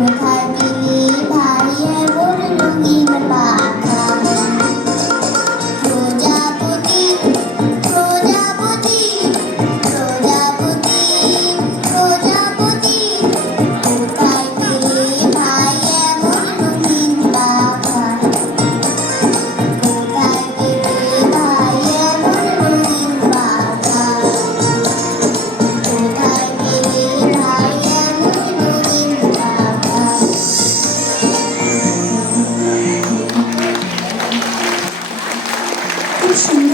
Okay. Motion